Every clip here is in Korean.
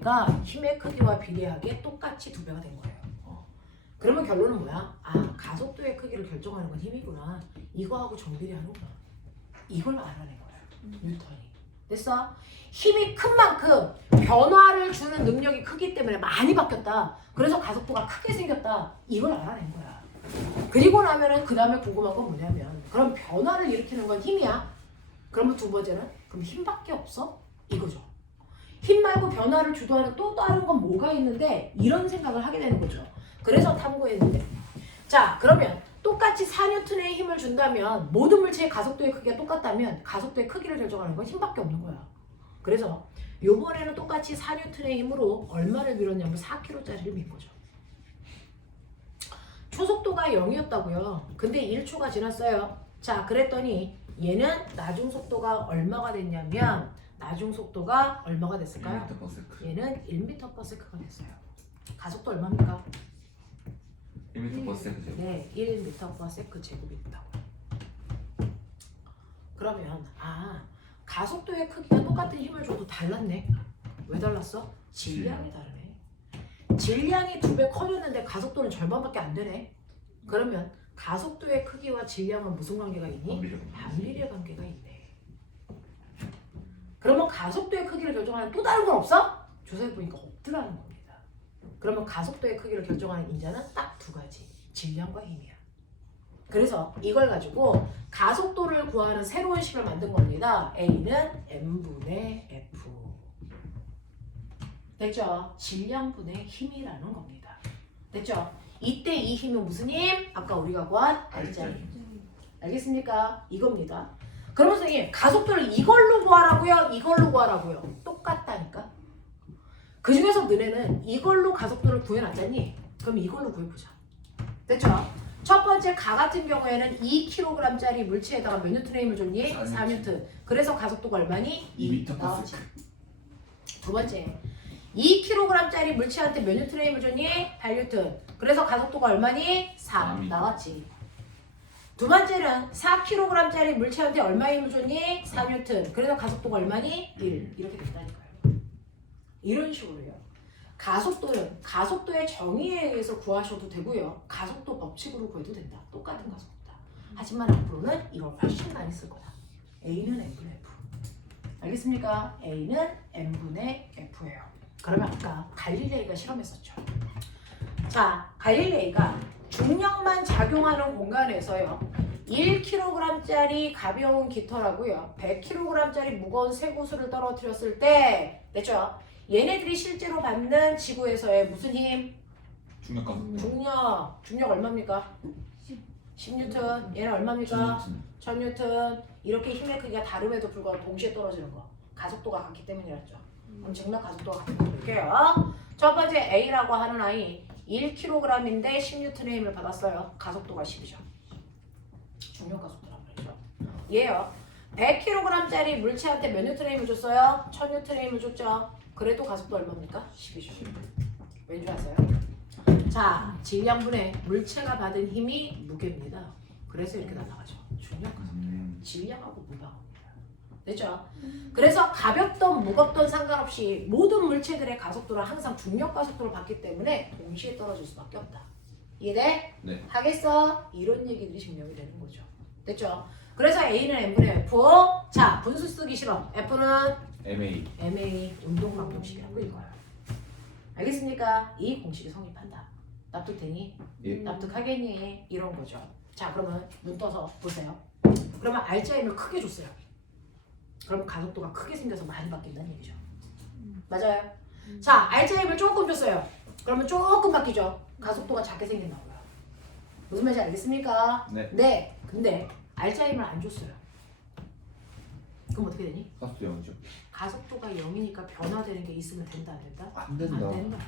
되니까 힘의 크기와 비례하게 똑같이 2배가 된 거예요. 그러면 결론은 뭐야? 아, 가속도의 크기를 결정하는 건 힘이구나. 이거하고 정비례하는구나. 이걸 알아낸 거야, 뉴턴이. 됐어? 힘이 큰 만큼 변화를 주는 능력이 크기 때문에 많이 바뀌었다. 그래서 가속도가 크게 생겼다. 이걸 알아낸 거야. 그리고 나면은 그 다음에 궁금한 건 뭐냐면, 그럼 변화를 일으키는 건 힘이야? 그러면 두 번째는 그럼 힘밖에 없어? 이거죠. 힘 말고 변화를 주도하는 또 다른 건 뭐가 있는데, 이런 생각을 하게 되는 거죠. 그래서 탐구했는데, 자 그러면 똑같이 4N의 힘을 준다면, 모든 물체의 가속도의 크기가 똑같다면 가속도의 크기를 결정하는 건 힘밖에 없는 거야. 그래서 요번에는 똑같이 4N의 힘으로 얼마를 밀었냐면 4kg짜리를 민 거죠. 초속도가 0이었다고요. 근데 1초가 지났어요. 자 그랬더니 얘는 나중 속도가 얼마가 됐냐면, 나중 속도가 얼마가 됐을까요? 1m/s. 얘는 1m/s가 됐어요. 가속도 얼마입니까? 1m/s 제곱. 네, 1m/s 제곱이 있다고. 그러면 가속도의 크기가 똑같은 힘을 줘도 달랐네. 왜 달랐어? 질량이 다르네. 질량이 2배 커졌는데 가속도는 절반밖에 안 되네. 그러면 가속도의 크기와 질량은 무슨 관계가 있니? 반비례 관계가 있네. 그러면 가속도의 크기를 결정하는 또 다른 건 없어? 조사해 보니까 없더라는 겁니다. 그러면 가속도의 크기를 결정하는 인자는 딱 2가지. 질량과 힘이야. 그래서 이걸 가지고 가속도를 구하는 새로운 식을 만든 겁니다. A는 m분의 F. 됐죠? 질량분의 힘이라는 겁니다. 됐죠? 이때 이 힘은 무슨 힘? 아까 우리가 구한 R자리. 알겠습니까? 이겁니다. 그러면 선생님, 가속도를 이걸로 구하라고요? 이걸로 구하라고요? 똑같다니까? 그 중에서 너네는 이걸로 가속도를 구해놨잖니? 그럼 이걸로 구해보자. 됐죠? 첫 번째 가 같은 경우에는 2kg짜리 물체에다가 몇 뉴턴의 힘을 줬니? 4뉴턴. 그래서 가속도가 얼마니? 2m/s. 두 번째 2kg짜리 물체한테 몇 뉴턴의 힘을 줬니? 8뉴턴. 그래서 가속도가 얼마니? 3 나왔지. 두 번째는 4kg짜리 물체한테 얼마의 힘을 줬니? 4뉴턴. 그래서 가속도가 얼마니? 1. 이렇게 된다니까요. 이런 식으로요. 가속도는 가속도의 정의에 의해서 구하셔도 되고요. 가속도 법칙으로 구해도 된다. 똑같은 가속도다. 하지만 앞으로는 이걸 훨씬 많이 쓸 거다. A는 M분의 F. 알겠습니까? A는 M분의 F예요. 그러면 아까 갈릴레이가 실험했었죠. 자, 갈릴레이가 중력만 작용하는 공간에서요. 1kg짜리 가벼운 깃털하고요. 100kg짜리 무거운 쇠구슬을 떨어뜨렸을 때, 됐죠? 얘네들이 실제로 받는 지구에서의 무슨 힘? 중력 가속도. 중력 얼마입니까? 10뉴턴. 얘는 얼마입니까? 1000뉴턴. 이렇게 힘의 크기가 다름에도 불구하고 동시에 떨어지는 거. 가속도가 같기 때문이었죠. 그럼 정말 가속도가 같다고 볼게요. 첫 번째 A라고 하는 아이 1kg인데 10뉴턴의 힘을 받았어요. 가속도가 10이죠. 중력 가속도란 말이죠. 얘요. 100kg짜리 물체한테 몇 뉴턴의 힘을 줬어요? 1000뉴턴의 힘을 줬죠. 그래도 가속도 얼마입니까? 10이죠. 왠 줄 아세요? 자, 질량분의 물체가 받은 힘이 무게입니다. 그래서 이렇게 나가죠. 중력 가속도. 질량하고 무방합니다. 됐죠? 그래서 가볍던 무겁던 상관없이 모든 물체들의 가속도는 항상 중력 가속도를 받기 때문에 동시에 떨어질 수밖에 없다. 이해돼? 네. 하겠어? 이런 얘기들이 증명이 되는 거죠. 됐죠? 그래서 A는 M분의 F. 자, 분수 쓰기 싫어. F는 MA 운동방 공식이라고 읽어요. 알겠습니까? 이 공식이 성립한다. 납득되니? 예. 납득하겠니? 이런 거죠. 자, 그러면 눈 떠서 보세요. 그러면 R자임을 크게 줬어요. 그럼 가속도가 크게 생겨서 많이 바뀐다는 얘기죠. 맞아요? 자, R자임을 조금 줬어요. 그러면 조금 바뀌죠. 가속도가 작게 생긴다고요. 무슨 말인지 알겠습니까? 네. 근데 R자임을 안 줬어요. 그럼 어떻게 되니? 가속도 0이죠. 가속도가 0이니까 변화되는 게 있으면 된다, 안 된다? 안 된다. 안 된다.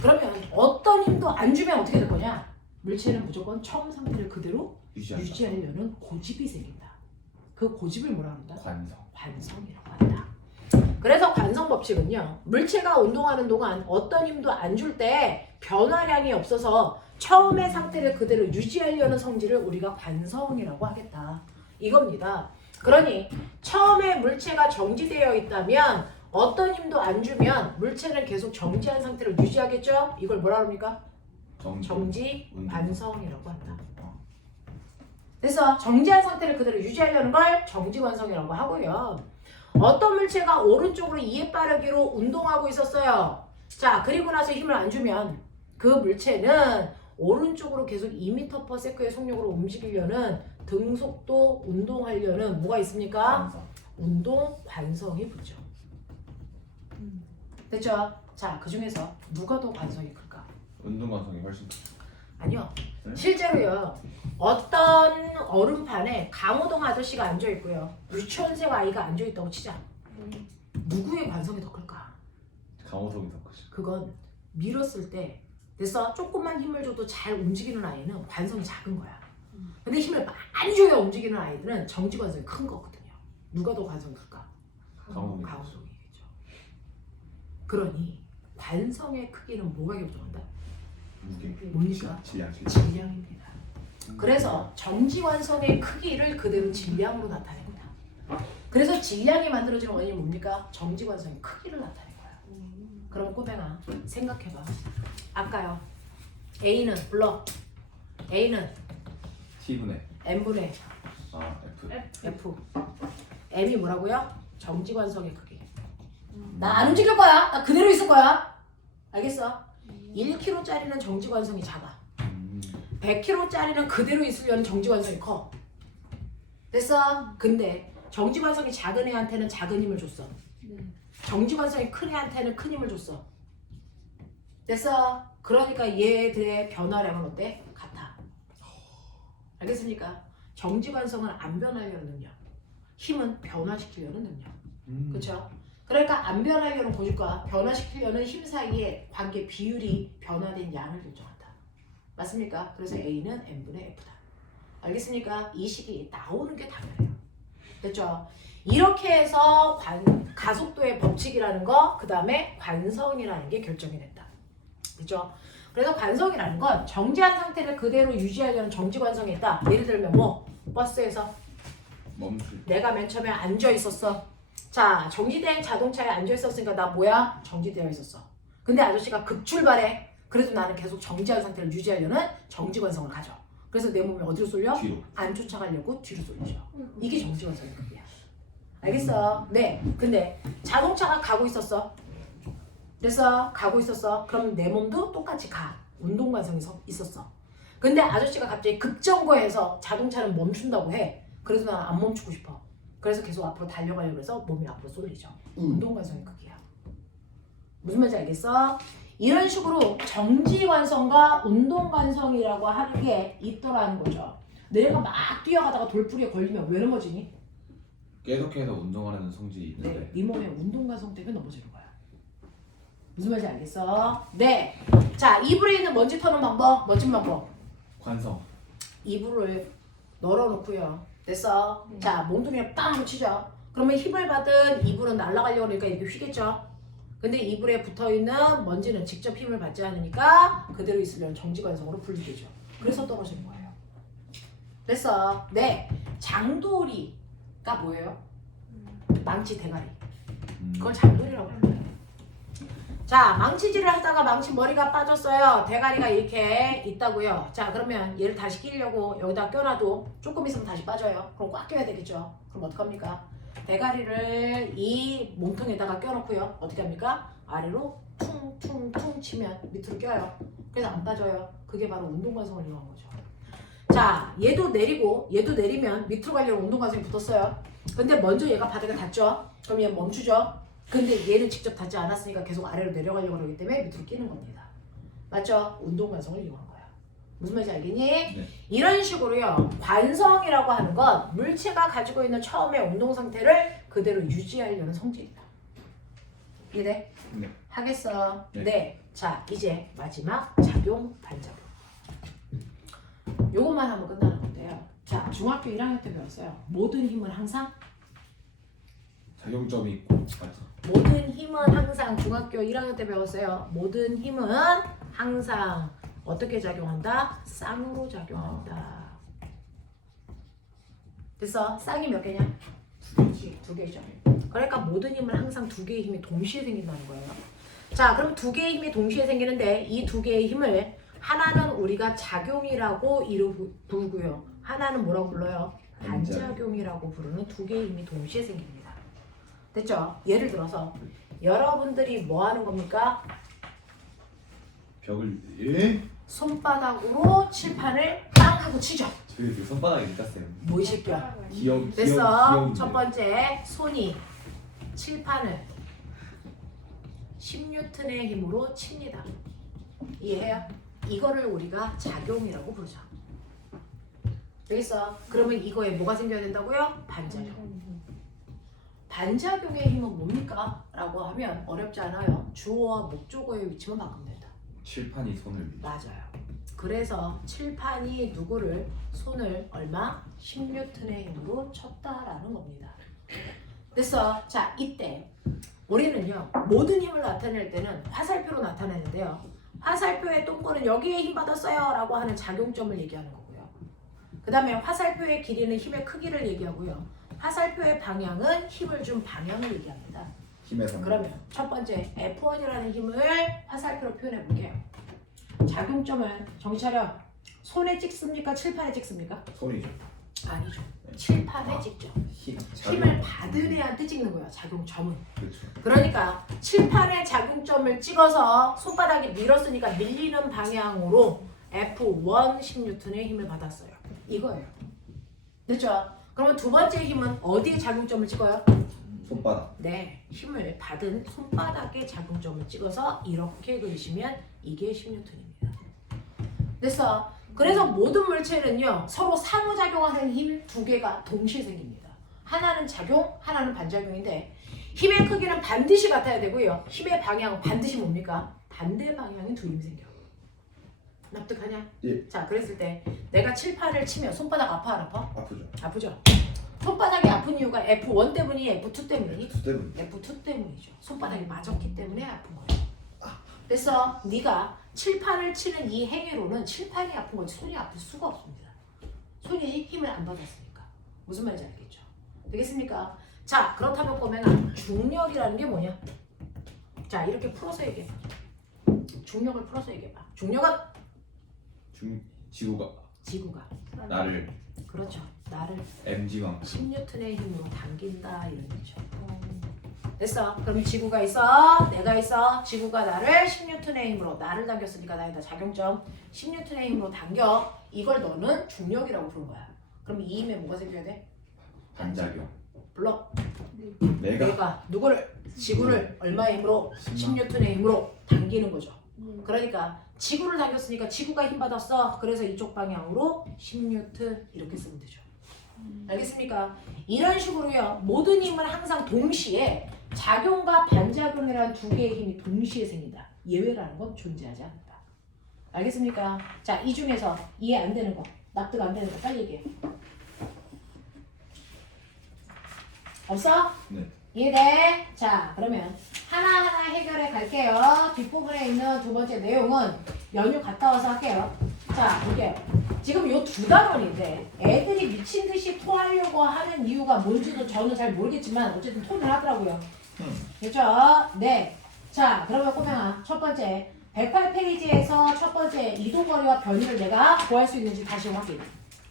그러면 어떤 힘도 안 주면 어떻게 될 거냐? 물체는 무조건 처음 상태를 그대로 유지하려는 고집이 생긴다. 그 고집을 뭐라 합니다? 관성이라고 한다. 그래서 관성 법칙은요. 물체가 운동하는 동안 어떤 힘도 안 줄 때 변화량이 없어서 처음의 상태를 그대로 유지하려는 성질을 우리가 관성이라고 하겠다. 이겁니다. 그러니 처음에 물체가 정지되어 있다면 어떤 힘도 안 주면 물체는 계속 정지한 상태를 유지하겠죠? 이걸 뭐라 합니까? 정지 관성이라고 한다. 그래서 정지한 상태를 그대로 유지하려는 걸 정지 관성이라고 하고요. 어떤 물체가 오른쪽으로 2의 빠르기로 운동하고 있었어요. 자, 그리고 나서 힘을 안 주면 그 물체는 오른쪽으로 계속 2m/s의 속력으로 움직이려는 등속도 운동하려는 뭐가 있습니까? 운동 관성이 붙죠. 됐죠? 자, 그 중에서 누가 더 관성이 클까? 운동 관성이 훨씬 더. 아니요. 네? 실제로요. 어떤 얼음판에 강호동 아저씨가 앉아 있고요. 유치원생 아이가 앉아 있다고 치자. 누구의 관성이 더 클까? 강호동이 더 크죠. 그건 밀었을 때 됐어. 조금만 힘을 줘도 잘 움직이는 아이는 관성이 작은 거야. 근데 힘을 많이 줘야 움직이는 아이들은 정지 관성이 큰 거거든요. 누가 더 관성이 클까? 강호동이. 강호동이겠죠. 그러니 관성의 크기는 뭐가 결정한다? 무게. 뭡니까? 질량. 질량입니다. 그래서 정지관성의 크기를 그대로 질량으로 나타냅니다. 그래서 질량이 만들어지는 원인이 뭡니까? 정지관성의 크기를 나타낸 거야. 그럼 꼬맹아 생각해봐. 아까요. A는 불러. A는 T분의 M분의 F. F. M이 뭐라고요? 정지관성의 크기. 나 안 움직일 거야. 나 그대로 있을 거야. 알겠어? 1kg짜리는 정지관성이 작아. 100kg짜리는 그대로 있으려는 정지관성이 커. 됐어? 근데 정지관성이 작은 애한테는 작은 힘을 줬어. 정지관성이 큰 애한테는 큰 힘을 줬어. 됐어? 그러니까 얘들의 변화량은 어때? 같아. 알겠습니까? 정지관성은 안 변하려는 능력. 힘은 변화시키려는 능력. 그렇죠? 그러니까 안 변하려는 고집과 변화시키려는 힘 사이의 관계 비율이 변화된 양을 결정한다. 맞습니까? 그래서 A는 M분의 F다. 알겠습니까? 이 식이 나오는 게 당연해요. 됐죠? 이렇게 해서 가속도의 법칙이라는 거, 그 다음에 관성이라는 게 결정이 된다. 그죠? 그래서 관성이라는 건 정지한 상태를 그대로 유지하려는 정지 관성이 있다. 예를 들면 뭐? 버스에서 멈출. 내가 맨 처음에 앉아 있었어. 자, 정지된 자동차에 앉아 있었으니까 나 뭐야? 정지되어 있었어. 근데 아저씨가 급출발해. 그래도 나는 계속 정지한 상태를 유지하려는 정지관성을 가져. 그래서 내 몸이 어디로 쏠려? 뒤로. 안 쫓아가려고 뒤로 쏠리죠. 이게 정지관성의 크기야. 알겠어? 네. 근데 자동차가 가고 있었어. 그래서 가고 있었어. 그럼 내 몸도 똑같이 가. 운동관성이 있었어. 근데 아저씨가 갑자기 급정거해서 자동차를 멈춘다고 해. 그래서 나는 안 멈추고 싶어. 그래서 계속 앞으로 달려가려고 해서 몸이 앞으로 쏠리죠. 운동관성의 크기야. 무슨 말인지 알겠어? 이런 식으로 정지관성과 운동관성이라고 하는 게 있더라는 거죠. 내가 막 뛰어가다가 돌부리에 걸리면 왜 넘어지니? 계속해서 운동하는 성질이 있는데. 네 몸의 운동관성 때문에 넘어지는 거야. 무슨 말인지 알겠어? 네. 자, 이불에 있는 먼지 터는 방법, 멋진 방법. 관성. 이불을 널어놓고요. 됐어? 자, 몽둥이를 빵 치죠. 그러면 힘을 받은 이불은 날아가려고 하니까 이렇게 휘겠죠. 근데 이불에 붙어있는 먼지는 직접 힘을 받지 않으니까 그대로 있으려는 정지관성으로 분리되죠. 그래서 떨어지는 거예요. 됐어? 네. 장도리가 뭐예요? 망치 대가리. 그걸 장도리라고 합니다. 자, 망치질을 하다가 망치 머리가 빠졌어요. 대가리가 이렇게 있다고요. 자, 그러면 얘를 다시 끼려고 여기다 껴놔도 조금 있으면 다시 빠져요. 그럼 꽉 껴야 되겠죠. 그럼 어떡합니까? 대가리를 이 몸통에다가 껴놓고요. 어떻게 합니까? 아래로 퉁퉁퉁 치면 밑으로 껴요. 그래서 안 빠져요. 그게 바로 운동관성을 이용한 거죠. 자, 얘도 내리고 얘도 내리면 밑으로 가려고 운동관성이 붙었어요. 근데 먼저 얘가 바닥에 닿죠. 그럼 얘 멈추죠. 근데 얘는 직접 닿지 않았으니까 계속 아래로 내려가려고 하기 때문에 밑으로 끼는 겁니다. 맞죠? 운동관성을 이용한 거야. 무슨 말인지 알겠니? 네. 이런 식으로요. 관성이라고 하는 건 물체가 가지고 있는 처음의 운동 상태를 그대로 유지하려는 성질이다. 이해돼? 네. 하겠어? 네. 네. 자, 이제 마지막 작용 반작용. 요것만 하면 끝나는 건데요. 자, 중학교 1학년 때 배웠어요. 모든 힘은 항상 작용점이 있고. 맞죠? 모든 힘은 항상 중학교 1학년 때 배웠어요. 모든 힘은 항상 어떻게 작용한다? 쌍으로 작용한다. 됐어? 쌍이 몇 개냐? 두 개지. 두 개죠. 그러니까 모든 힘은 항상 두 개의 힘이 동시에 생긴다는 거예요. 자, 그럼 두 개의 힘이 동시에 생기는데 이 두 개의 힘을 하나는 우리가 작용이라고 부르고요. 하나는 뭐라고 불러요? 반작용이라고 부르는 두 개의 힘이 동시에 생깁니다. 됐죠? 예를 들어서 여러분들이 뭐 하는 겁니까? 벽을 예? 손바닥으로 칠판을 빵 하고 치죠. 저희 그 손바닥에 밑았어요. 뭐 이 새끼야. 됐어. 귀여운 첫 번째 손이 칠판을 10N의 힘으로 칩니다. 이해해요? 이거를 우리가 작용이라고 부르죠. 되겠어? 그러면 이거에 뭐가 생겨야 된다고요? 반작용. 반작용의 힘은 뭡니까? 라고 하면 어렵지 않아요. 주어와 목적어의 위치만 바꾸면 된다. 칠판이 손을 밀. 맞아요. 그래서 칠판이 누구를 손을 얼마? 10N의 힘으로 쳤다라는 겁니다. 됐어. 자, 이때 우리는요 모든 힘을 나타낼 때는 화살표로 나타내는데요. 화살표의 동그는 여기에 힘 받았어요 라고 하는 작용점을 얘기하는 거고요. 그 다음에 화살표의 길이는 힘의 크기를 얘기하고요. 화살표의 방향은 힘을 준 방향을 얘기합니다. 힘의 상. 그러면 첫 번째 F1이라는 힘을 화살표로 표현해 볼게요. 작용점을 정신 차려. 손에 찍습니까? 칠판에 찍습니까? 손이죠. 아니죠. 칠판에 찍죠. 힘을 받은 애한테 찍는 거야. 작용점은. 그렇죠. 그러니까 칠판에 작용점을 찍어서 손바닥이 밀었으니까 밀리는 방향으로 F1 10N의 힘을 받았어요. 이거예요. 됐죠? 그러면 두 번째 힘은 어디에 작용점을 찍어요? 손바닥. 네, 힘을 받은 손바닥에 작용점을 찍어서 이렇게 그리시면 이게 10N입니다. 됐어? 그래서 모든 물체는요 서로 상호작용하는 힘 두 개가 동시에 생깁니다. 하나는 작용, 하나는 반작용인데 힘의 크기는 반드시 같아야 되고요. 힘의 방향은 반드시 뭡니까? 반대 방향인 두 힘이 생겨. 납득하냐? 예. 자, 그랬을 때 내가 칠판을 치면 손바닥 아파 안 아파? 아프죠. 아프죠? 손바닥이 아픈 이유가 F1 때문이 F2 때문이니? 두 때문. F2 때문이죠. 손바닥이 맞았기 때문에 아픈 거예요. 그래서 네가 칠판을 치는 이 행위로는 칠판이 아픈 거지 손이 아플 수가 없습니다. 손이 힘을 안 받았으니까. 무슨 말인지 알겠죠? 되겠습니까? 자, 그렇다면 보면 중력이라는 게 뭐냐? 자, 이렇게 풀어서 얘기해봐. 중력을 풀어서 얘기해봐. 중력은 지구가 나를 그렇죠. 나를 MG만 10N의 힘으로 당긴다 이런 얘기죠. 됐어. 그럼 지구가 있어. 내가 있어. 지구가 나를 10N의 힘으로 나를 당겼으니까 나에다 작용점 10N의 힘으로 당겨. 이걸 너는 중력이라고 부른 거야. 그럼 이 힘에 뭐가 생겨야 돼? 반작용. 불러. 내가 내가 누구를? 지구를 얼마의 힘으로? 10N의 힘으로 당기는 거죠. 그러니까 지구를 당겼으니까 지구가 힘 받았어. 그래서 이쪽 방향으로 10N 이렇게 쓰면 되죠. 알겠습니까? 이런 식으로요. 모든 힘은 항상 동시에 작용과 반작용이라는 두 개의 힘이 동시에 생긴다. 예외라는 건 존재하지 않는다. 알겠습니까? 자, 이 중에서 이해 안 되는 거, 납득 안 되는 거 빨리 얘기해. 없어? 네. 이해돼? 자, 그러면 하나하나 해결해 갈게요. 뒷부분에 있는 두 번째 내용은 연휴 갔다 와서 할게요. 자, 볼게요. 지금 요 두 단원인데 애들이 미친 듯이 토하려고 하는 이유가 뭔지도 저는 잘 모르겠지만 어쨌든 토를 하더라고요. 됐죠? 네. 자, 그러면 꼬맹아, 첫 번째 108페이지에서 첫 번째 이동거리와 변이를 내가 구할 수 있는지 다시 확인.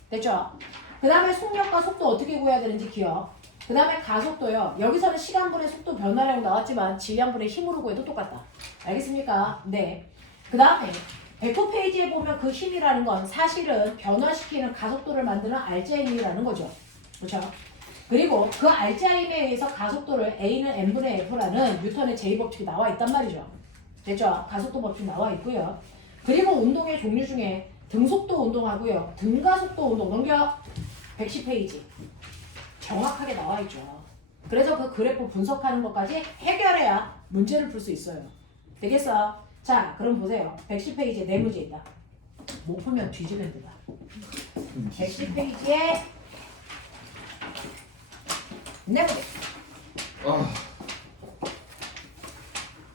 됐죠? 그 다음에 속력과 속도 어떻게 구해야 되는지 기억. 그 다음에 가속도요. 여기서는 시간분의 속도 변화량 나왔지만 질량분의 힘으로 구해도 똑같다. 알겠습니까? 네. 그 다음에 109페이지에 보면 그 힘이라는 건 사실은 변화시키는 가속도를 만드는 알자의 힘이라는 거죠. 그렇죠? 그리고 그 알자의 힘에 의해서 가속도를 A는 M분의 F라는 뉴턴의 제2법칙이 나와 있단 말이죠. 됐죠? 가속도 법칙 나와 있고요. 그리고 운동의 종류 중에 등속도 운동하고요. 등가속도 운동 넘겨 110페이지. 정확하게 나와 있죠. 그래서 그 그래프 분석하는 것까지 해결해야 문제를 풀 수 있어요. 되겠어? 자, 그럼 보세요. 110페이지에 네 문제 있다. 못 풀면 뒤지면 된다. 110페이지에 네 문제.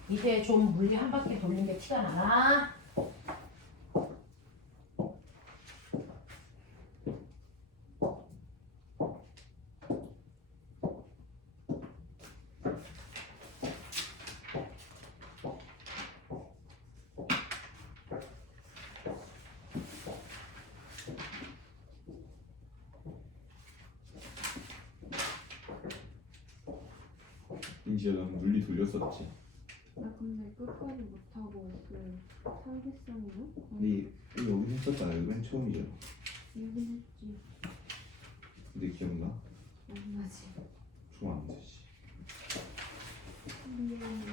이제 좀 물리 한 바퀴 돌린 게 티가 나나? 이제 너무 물리 돌렸었지. 나 근데 끝까지 못하고 그 상대성으로 근데 여기 했었잖아. 이거 맨 처음이잖아. 얘긴 했지. 근데 기억나? 안 나지. 주면 안 되지. 미안해.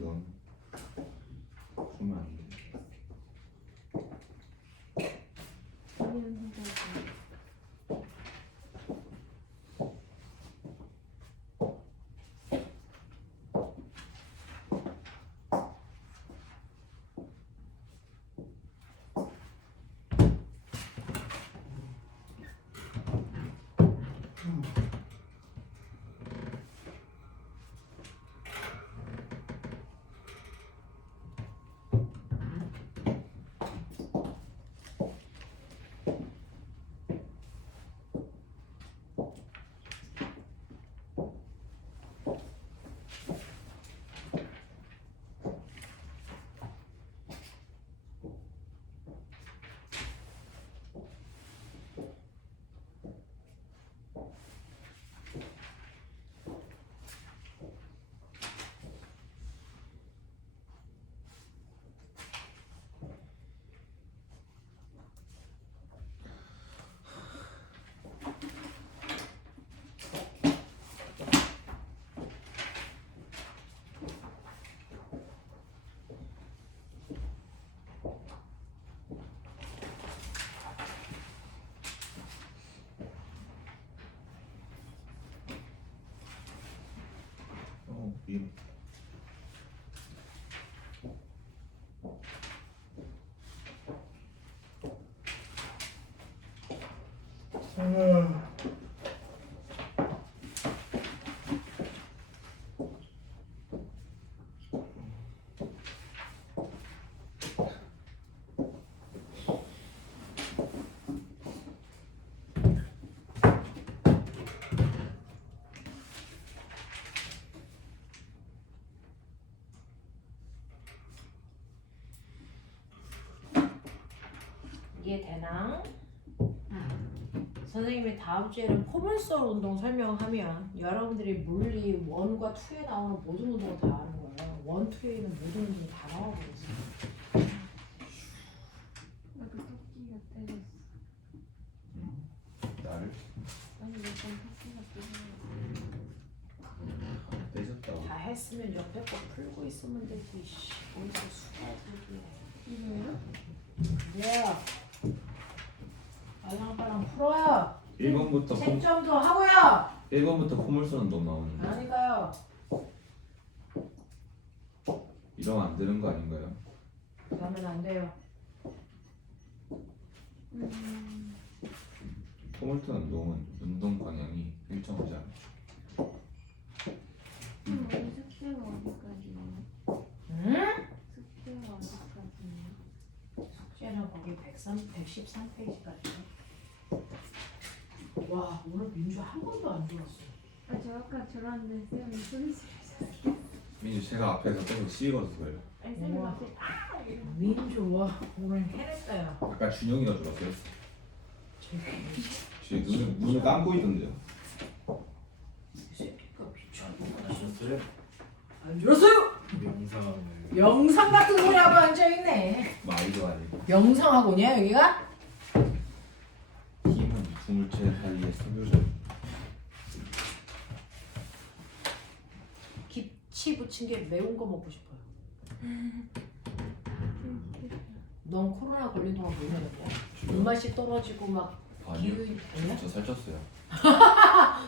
넌 주면 안 돼. 미안하다고. 미안. 이해되나? 선생님이 다음 주에는 포물선 운동 설명하면 여러분들이 물리 1과 2에 나오는 모든 운동을 다 아는 거예요. 1, 2에 있는 모든 운동이 다 나와버렸어. 나그 토끼가 때렸어. 나를 아니 몇번 토끼가 때렸어. 떼졌다고. 다 했으면 옆에 거 풀고 있으면 되지. 씨, 어디서 수고하지. 이거요? 그래요. 빨랑빨랑 풀어요. 1번부터 채점도 하고요. 1번부터 포물선은 너 나오는데 아니까요. 이러면 안 되는 거 아닌가요? 그러면 안 돼요. 포물선 운동은 운동 방향이 일정하지 않아. 그럼 우리 숙제가 어디까지예요? 응? 숙제가 어디까지예요? 숙제는 거기 113페이지까지. 와, 오늘 민주 한 번도 안 들었어. 아, 저 아까 들었는데 쌤이 소리 지르셨어요. 민주 제가 앞에서 계속 시비 걸어서 그래요. 아니 쌤이 우와. 갑자기 아! 이러고. 민주 와, 오늘 해냈어요. 아까 준영이가 들었어요. 저 눈을 감고 있던데요. 새끼가 미쳤나? 아셨어요? 안 들었어요? 영상을 영상 같은 소리 하고 앉아있네. 말도 아니고. 영상학원이야 여기가? 힘은 두물체 사이의 소묘적. 김치 부친 게 매운 거 먹고 싶어요. 넌 코로나 걸린 동안 뭐 했냐? 입맛이 떨어지고 막 아니요. 기운이 아니야? 저 살쪘어요.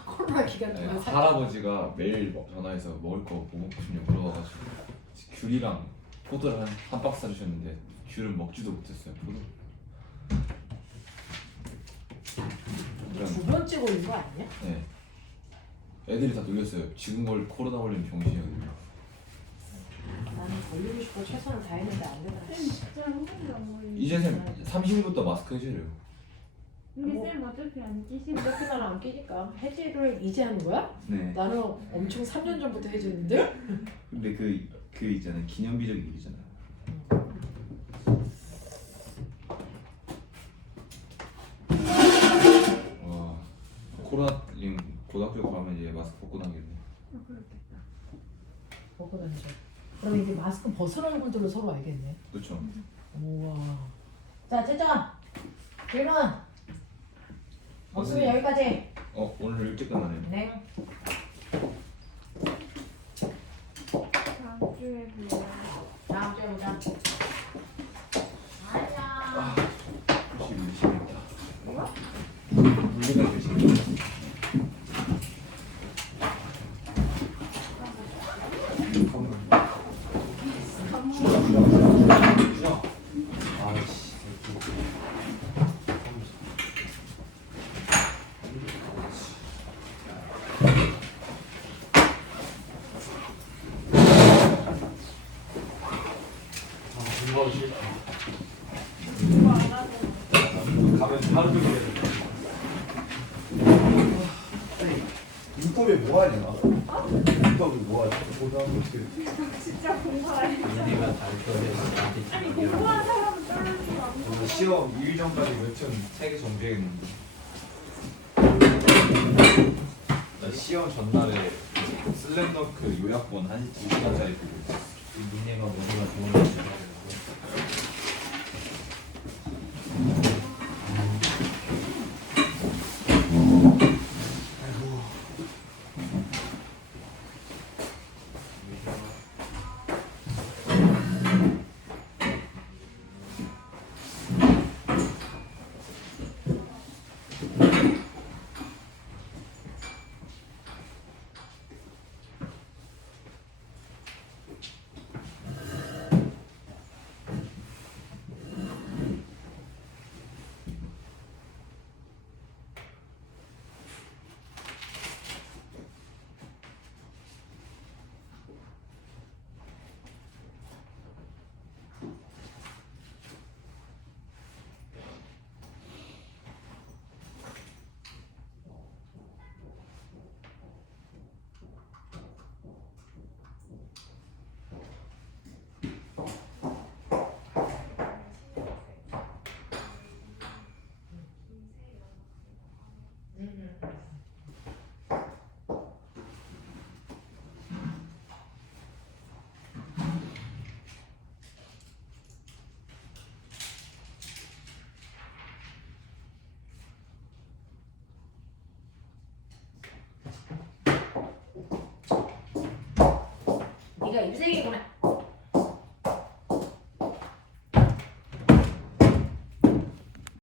코로나 기간 네, 동안 살. 할아버지가 매일 전화해서 먹을 거 뭐 먹고 싶냐 물어봐가지고 귤이랑 포도를 한 박스 사주셨는데 귤을 먹지도 못했어요. 포도. 두 번째 걸린 거 아니야? 네. 애들이 다 놀렸어요. 지금 코로나 걸린 병신이거든요. 나는 걸리고 싶어 최선을 다했는데 안 되더라. 쌤 진짜 한 번도 안 걸리네. 이제 쌤 30일부터 마스크 해주래요. 근데 뭐. 쌤 어차피 안 끼시고 이렇게 나는 안 끼니까 해지를 이제 하는 거야? 네. 나는 엄청 3년 전부터 해지는데? 근데 그 있잖아요. 기념비적인 일이잖아요. 와 코로나 고등학교 가면 이제 마스크 벗고 다니겠네. 그렇겠다. 벗고 다니죠. 그럼 이제 마스크 벗으라는 분들로 서로 알겠네. 그렇죠. 우와. 자, 채점. 질문. 없으면 선생님. 여기까지. 오늘 일찍 끝나네요. 네. 다음 주에 보자. 다음 주에 보자. 안녕. 혹시 열심히 이거? 물리가 열심히 가면 하루 종일 해야 돼. 인터뷰 뭐 하냐? 인터뷰 뭐 하냐? 고등학교 어떻게 진짜 공부해. 얘네가 아니 공부한 사람은 떨어지면 안 돼. 오늘 시험 2일 전까지 몇천 3개 정주행했는데 나 시험 전날에 슬램덩크 요약본 한 2시간짜리 보고 있어. 니네가 뭐가 좋은지 네가 입생이구나.